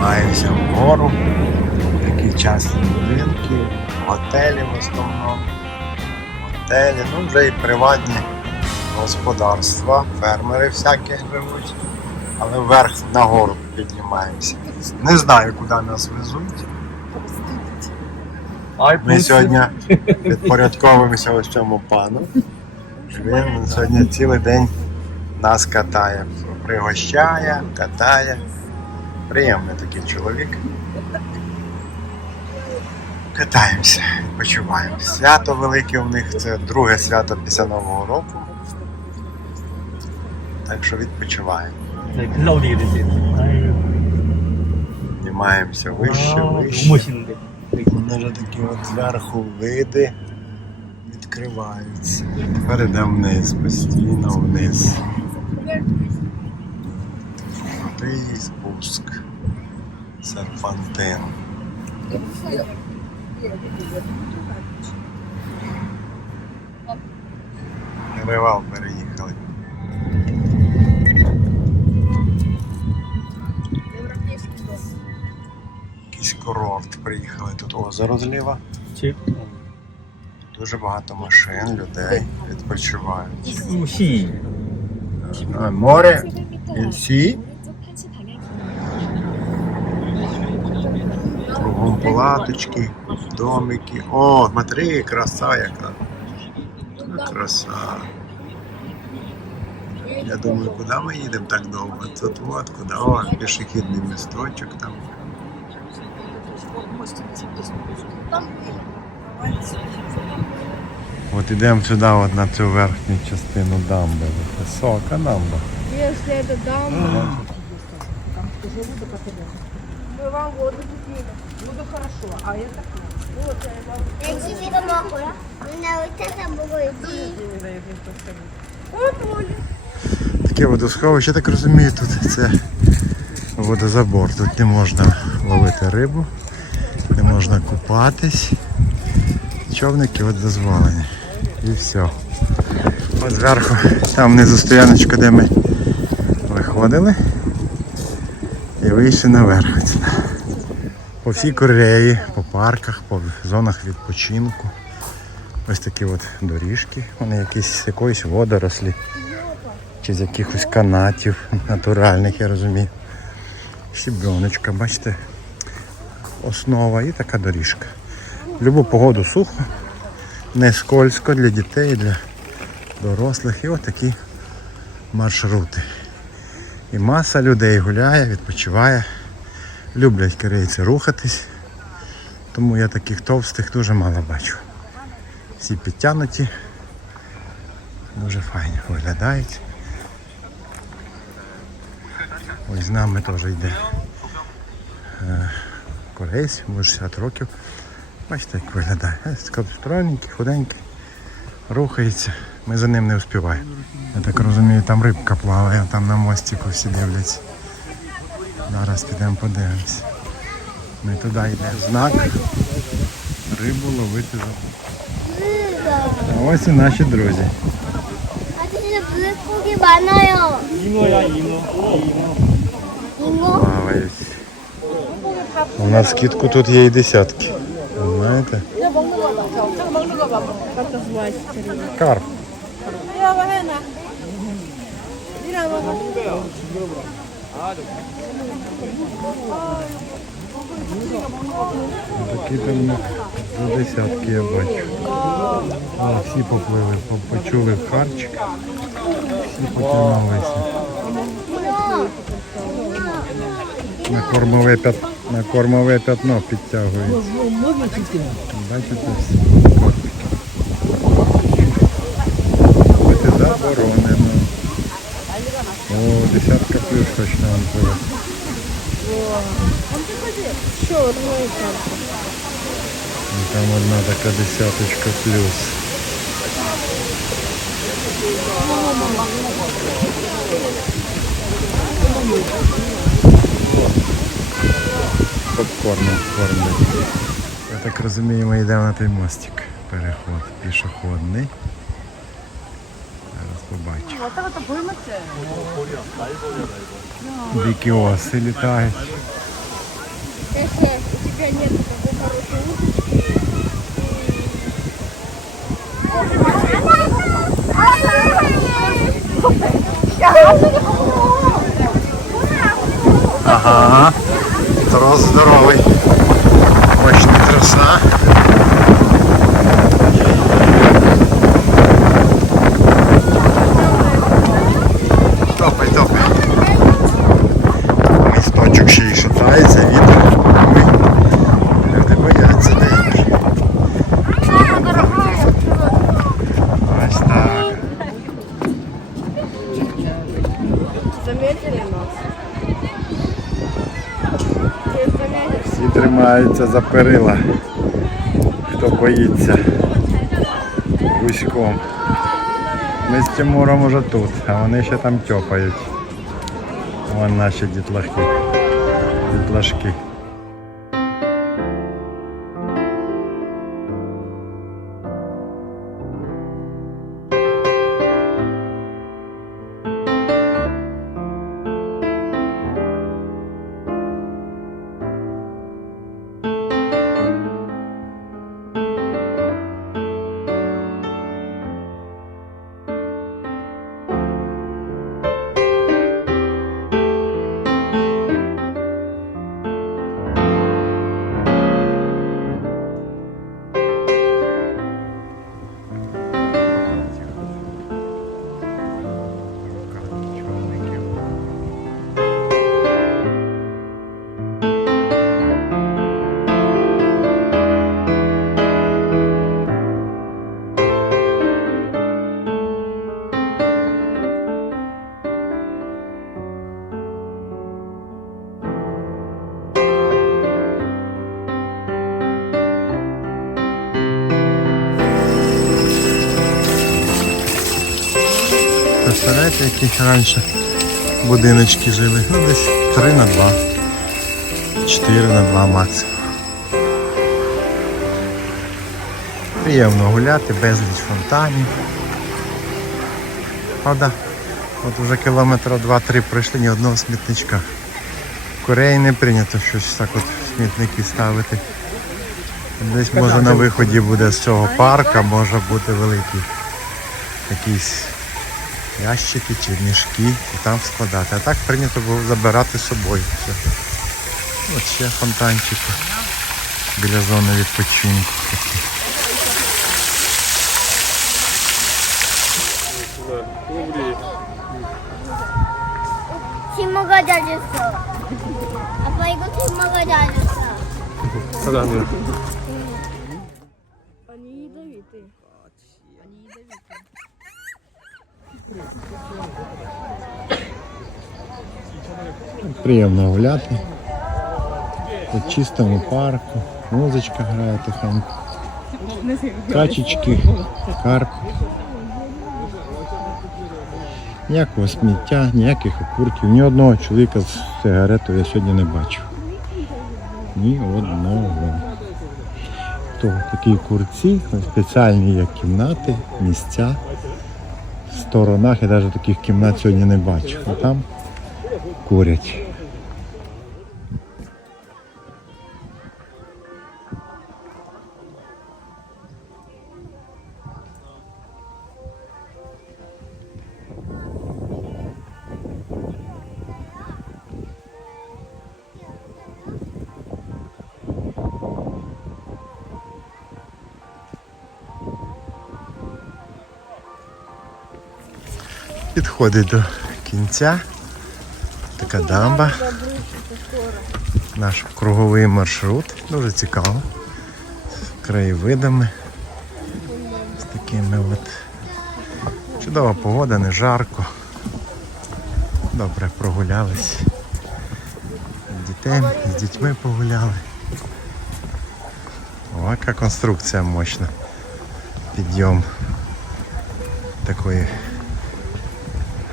Піднімаємося вгору. Такі частні будинки, готелі в основному. Готелі, ну вже і приватні господарства, фермери всякі живуть. Але вверх нагору піднімаємося. Не знаю, куди нас везуть. Ми сьогодні підпорядковуємося ось цьому пану. Він сьогодні цілий день нас катає, пригощає, катає. Приємний такий чоловік. Катаємося, відпочиваємо. Свято велике у них, це друге свято після Нового року. Так що відпочиваємо. Піднімаємося вище, вище. У вже такі от зверху види відкриваються. Тепер йдемо вниз, постійно вниз крутий спуск. Серпантин. Ривал переїхали. Якийсь курорт приїхали тут озеро зліва. Дуже багато машин, людей відпочивають. Море і. Палаточки, домики. О, смотри, краса яка. Краса. Я думаю, куди ми їдемо так довго? Тут от куди. О, пішохідний місточок там. От ідемо сюди, от на цю верхню частину дамби. Висока дамба. Если это дамба, мы вам воду купили. Буду хорошо, а я так Вот, Найди мне домой. На вот это було йди. не дает. О, Боже. Таке водосховище, я так розумію, тут це водозабор. Тут не можна ловити рибу, не можна купатись. Човники от дозволені. І все. От зверху, там внизу стояночка, де ми виходили. І вийшли наверх. Ось. По всій Кореї, по парках, по зонах відпочинку. Ось такі от доріжки. Вони якісь з якоїсь водорослі чи з якихось канатів натуральних, я розумію. Щебеночка, бачите, основа і така доріжка. Будь-яку погоду сухо, не скользко для дітей, для дорослих. І от маршрути. І маса людей гуляє, відпочиває. Люблять корейці рухатись. Тому я таких товстих дуже мало бачу. Всі підтягнуті, дуже файно виглядають. Ось з нами теж йде е, корейсь, може 60 років. Бачите, як виглядає. Ось Стройненький, худенький, рухається. Ми за ним не успіваємо. Я так розумію, там рибка плаває, там на мостику всі дивляться. Зараз підемо подивимось. Ми туди йдемо. Знак. Рибу ловити забув. А ось і наші друзі. Плавають. У нас скидку тут є і десятки. Знаєте? Карп. Такі там за десятки я бачу. А, всі поплили, почули харчик, всі потягнулися. На кормове п'ятно на підтягується. Бачите всі. Бачите, заборонено. О, десятка плюс точно вам буде. Що, ну і там. І Там одна така десяточка плюс. Попкорном кормлять. Я так розумію, ми йдемо на той мостик. Переход пішохідний. побачу. А Оце ото поймете. Дикі оси літають. у тебе нет такой хорошей удочки. Ага, трос здоровий. Мощна троса. Тримаються за перила. Хто боїться гуськом. Ми з Тимуром уже тут, а вони ще там тьопають. Вон наші дітлахи. Дітлашки. Представляєте, які раніше будиночки жили? Ну десь 3 на 2. 4 на 2 максимум. Приємно гуляти, безліч фонтанів. Правда, от вже кілометра 2-3 пройшли ні одного смітничка. В Кореї не прийнято щось так от смітники ставити. Десь може на виході буде з цього парка, може бути великий якийсь ящики чи мішки і там складати. А так прийнято було забирати з собою все. От ще фонтанчики біля зони відпочинку. такі. 팀모가 젖었어. 아빠 이거 팀모가 젖었어. 사장님. Приємно гуляти. У чистому парку. Музичка грає тихенько. Качечки, карп. Ніякого сміття, ніяких окурків, ні одного чоловіка з сигаретою я сьогодні не бачив. Ні одного. То такі курці, спеціальні є кімнати, місця. В сторонах я навіть таких кімнат сьогодні не бачив. А там курять. Підходить до кінця. Така дамба. Наш круговий маршрут. Дуже цікаво. З краєвидами. З такими от. Чудова погода, не жарко. Добре прогулялись. Дітей, з дітьми погуляли. О, яка конструкція мощна. Підйом такої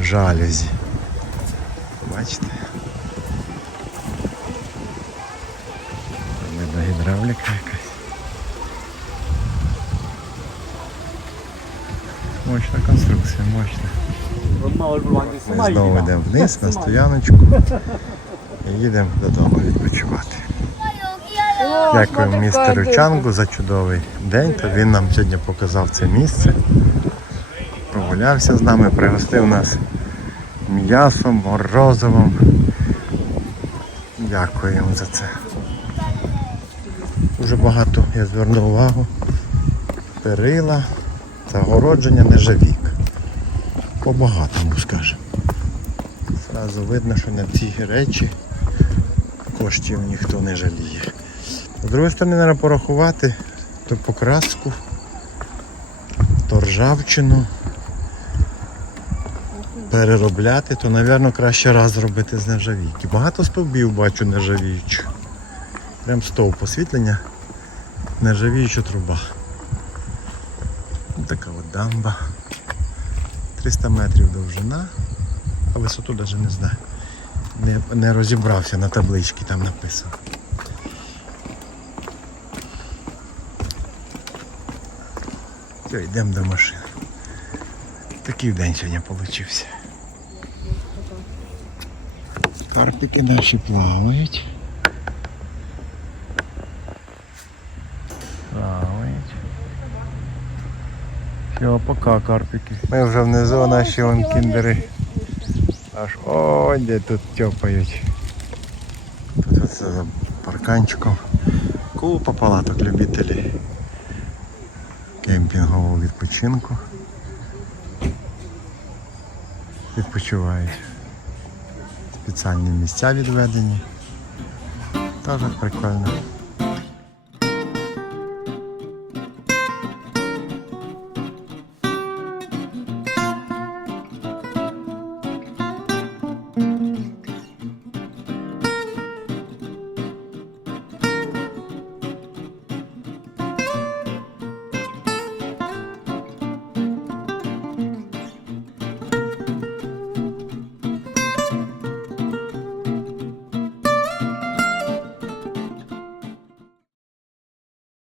жалюзі. Бачите? Видно гідравліка якась. Мощна конструкція, мощна. Ми знову йдемо вниз на стояночку і їдемо додому відпочивати. Дякую містеру Чангу за чудовий день, то він нам сьогодні показав це місце. Прогулявся з нами, пригостив нас м'ясом, морозивом. Дякую йому за це. Дуже багато я звернув увагу. Перила, загородження, нержавійка. По-багатому, скажімо. Зразу видно, що на ці речі коштів ніхто не жаліє. З другої сторони, треба порахувати то покраску, то ржавчину. Переробляти, то, мабуть, краще раз зробити з нержавійки. Багато стовбів бачу нержавіючу. Прям стовп освітлення, нержавіюча труба. Така от дамба. 300 метрів довжина, а висоту навіть не знаю. Не, не розібрався на табличці, там написано. Все, йдемо до машини. Такий день сьогодні получився. Карпики наші плавають. Плавають. Все, пока, карпики. Ми вже внизу наші вон кіндери. Аж ой, де тут тьопають. Тут оце за парканчиком. Купа палаток любителів кемпінгового відпочинку. Відпочивають. Спеціальні місця відведені. Теж прикольно.